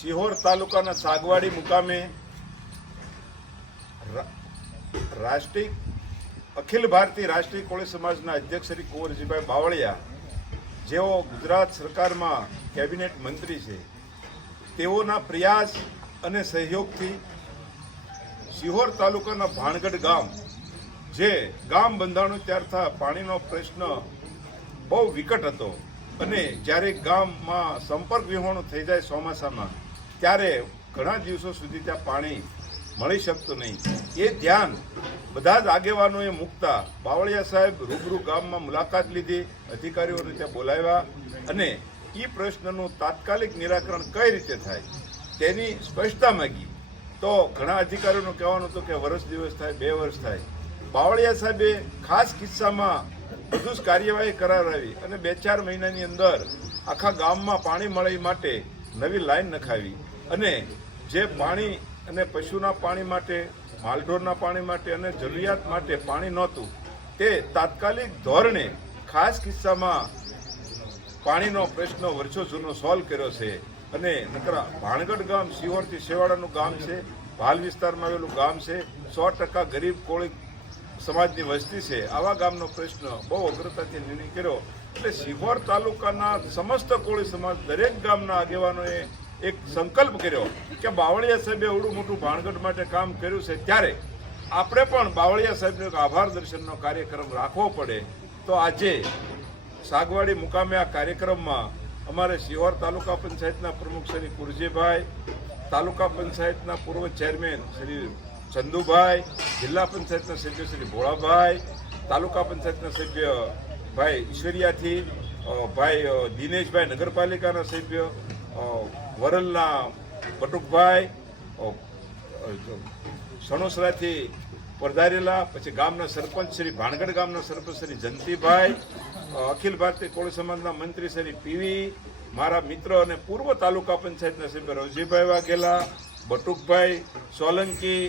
સિહોર તાલુકાના સાગવાડી મુકામે અખિલ ભારતીય રાષ્ટ્રીય કોળી સમાજના અધ્યક્ષ શ્રી કુંવરજીભાઈ બાવળિયા, જેઓ ગુજરાત સરકારમાં કેબિનેટ મંત્રી છે, તેઓના પ્રયાસ અને સહયોગથી સિહોર તાલુકાના ભાણગઢ ગામ, જે ગામ બંધાણું ત્યારથી પાણીનો પ્રશ્ન બહુ વિકટ હતો અને જ્યારે ગામમાં સંપર્ક વિહોણું થઈ જાય ચોમાસામાં, ત્યારે ઘણા દિવસો સુધી ત્યાં પાણી મળી શકતું નહીં. એ ધ્યાન બધા જ આગેવાનોએ મૂકતા બાવળિયા સાહેબ રૂબરૂ ગામમાં મુલાકાત લીધી, અધિકારીઓને ત્યાં બોલાવ્યા અને એ પ્રશ્નનું તાત્કાલિક નિરાકરણ કઈ રીતે થાય તેની સ્પષ્ટતા માંગી. તો ઘણા અધિકારીઓનું કહેવાનું હતું કે વર્ષ દિવસ થાય, 2 વર્ષ થાય. બાવળિયા સાહેબે ખાસ કિસ્સામાં બધું જ કાર્યવાહી કરાવી અને 2-4 મહિનાની અંદર આખા ગામમાં પાણી મળે માટે નવી લાઈન નખાવી અને જે પાણી અને પશુના પાણી માટે, માલઢોરના પાણી માટે અને જરૂરિયાત માટે પાણી નહોતું, તે તાત્કાલિક ધોરણે ખાસ કિસ્સામાં પાણીનો પ્રશ્ન વર્ષો જૂનો સોલ્વ કર્યો છે. અને નકરા ભાણગઢ ગામ સિહોરથી છેવાડાનું ગામ છે, ભાલ વિસ્તારમાં આવેલું ગામ છે, 100% ગરીબ કોળી સમાજની વસ્તી છે. આવા ગામનો પ્રશ્ન બહુ અગ્રતાથી નિર્ણય કર્યો. એટલે સિહોર તાલુકાના સમસ્ત કોળી સમાજ, દરેક ગામના આગેવાનોએ એક સંકલ્પ કર્યો કે બાવળિયા સાહેબે એવડું મોટું ભાણગઢ માટે કામ કર્યું છે, ત્યારે આપણે પણ બાવળિયા સાહેબનો એક આભાર દર્શનનો કાર્યક્રમ રાખવો પડે. તો આજે સાગવાડી મુકામે આ કાર્યક્રમમાં અમારે સિહોર તાલુકા પંચાયતના પ્રમુખ શ્રી કુરજીભાઈ, તાલુકા પંચાયતના પૂર્વ ચેરમેન શ્રી ચંદુભાઈ, જિલ્લા પંચાયતના સભ્ય શ્રી ભોળાભાઈ, તાલુકા પંચાયતના સભ્ય ભાઈ ઈશ્વરિયાથી, ભાઈ દિનેશભાઈ નગરપાલિકાના સભ્ય, વરલના બટુકભાઈ, સણોસરાથી પધારેલા, પછી ગામના સરપંચ શ્રી, ભાણગઢ ગામના સરપંચ શ્રી જંતીભાઈ, અખિલ ભારતીય કોળી સમાજના મંત્રી શ્રી પીવી, મારા મિત્ર અને પૂર્વ તાલુકા પંચાયતના સભ્ય રવજીભાઈ વાઘેલા, બટુકભાઈ સોલંકી,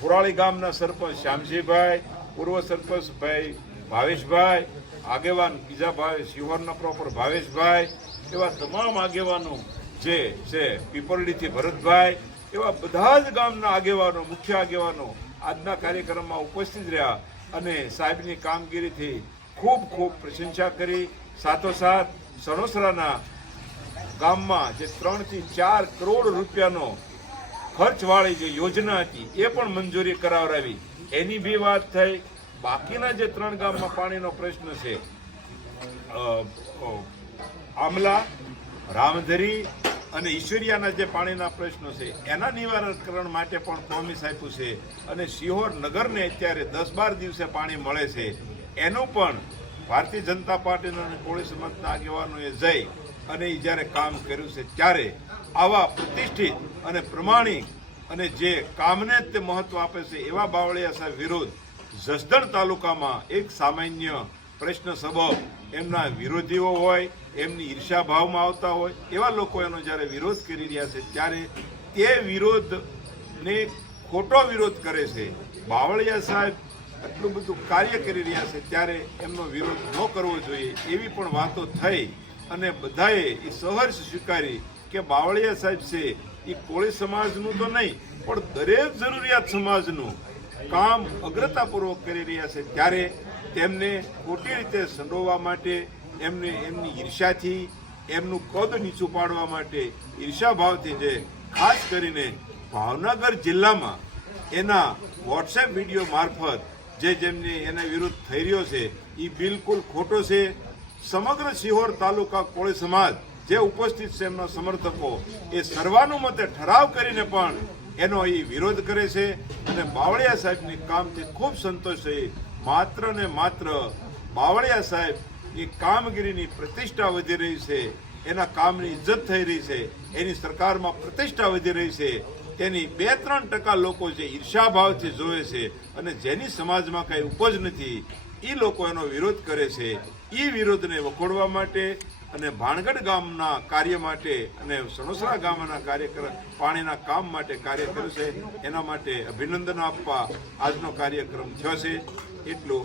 પુરાળી ગામના સરપંચ શ્યામજીભાઈ, પૂર્વ સરપંચ ભાઈ ભાવેશભાઈ, આગેવાન બીજા ભાઈ સિહોરના પ્રોપર ભાવેશભાઈ, એવા તમામ આગેવાનો જે છે, પીપરડીથી ભરતભાઈ, એવા બધા જ ગામના આગેવાનો, મુખ્ય આગેવાનો આજના કાર્યક્રમમાં ઉપસ્થિત રહ્યા અને સાહેબની કામગીરીથી ખૂબ ખૂબ પ્રશંસા કરી. સાથોસાથ સણોસરાના ગામમાં જે 3 થી 4 કરોડ રૂપિયાનો ખર્ચવાળી જે યોજના હતી એ પણ મંજૂરી કરાવરાવી, એની બી વાત થઈ. બાકીના જે 3 ગામમાં પાણીનો પ્રશ્ન છે, આમલા, રામધરી અને ઈશ્વરિયાના જે પાણીના પ્રશ્નો છે, એના નિવારણ માટે પણ પ્રોમિસ આપ્યું છે. અને સિહોર નગરને અત્યારે 10-12 દિવસે પાણી મળે છે, એનું પણ ભારતીય જનતા પાર્ટીના અને કોળી સમાજના આગેવાનોએ જઈ અને એ જ્યારે કામ કર્યું છે, ત્યારે આવા પ્રતિષ્ઠિત અને પ્રમાણિક અને જે કામને જ તે મહત્વ આપે છે એવા બાવળિયા સાહેબ વિરુદ્ધ જસદણ તાલુકામાં એક સામાન્ય પ્રશ્ન સબબ એમના વિરોધીઓ હોય, એમની ઈર્ષા ભાવમાં આવતા હોય એવા લોકો એનો જ્યારે વિરોધ કરી રહ્યા છે, ત્યારે તે વિરોધને ખોટો વિરોધ કરે છે. બાવળિયા સાહેબ આટલું બધું કાર્ય કરી રહ્યા છે, ત્યારે એમનો વિરોધ ન કરવો જોઈએ એવી પણ વાતો થઈ અને બધાએ એ સહર્ષ સ્વીકારી કે બાવળિયા સાહેબ છે એ કોળી સમાજનું તો નહીં પણ દરેક જરૂરિયાત સમાજનું કામ અગ્રતાપૂર્વક કરી રહ્યા છે. ત્યારે તેમને ખોટી રીતે સંડોવવા માટે, એમની ઈર્ષાથી એમનું કદ નીચું પાડવા માટે, ઈર્ષાભાવથી જે ખાસ કરીને ભાવનગર જિલ્લામાં એના વોટ્સએપ વિડીયો મારફત જેમને એના વિરુદ્ધ થઈ રહ્યો છે એ બિલકુલ ખોટો છે. સમગ્ર સિહોર તાલુકા કોળી સમાજ જે ઉપસ્થિત છે, એમના સમર્થકો એ સર્વાનુમતે ઠરાવ કરીને પણ એનો એ વિરોધ કરે છે અને બાવળિયા સાહેબની કામથી ખૂબ સંતોષ છે. માત્ર ને માત્ર બાવળિયા સાહેબ એ કામગીરીની પ્રતિષ્ઠા વધી રહી છે, એના કામની ઇજ્જત થઈ રહી છે, એની સરકારમાં પ્રતિષ્ઠા વધી રહી છે. તેની 2-3% લોકો જે ઈર્ષાભાવથી જોવે છે અને જેની સમાજમાં કંઈ ઉપજ નથી, એ લોકો એનો વિરોધ કરે છે. એ વિરોધને વખોડવા માટે અને ભાણગઢ ગામના કાર્ય માટે અને સણોસરા ગામના પાણીના કામ માટે કાર્ય કર્યું છે, એના માટે અભિનંદન આપવા આજનો કાર્યક્રમ થયો છે. એટલું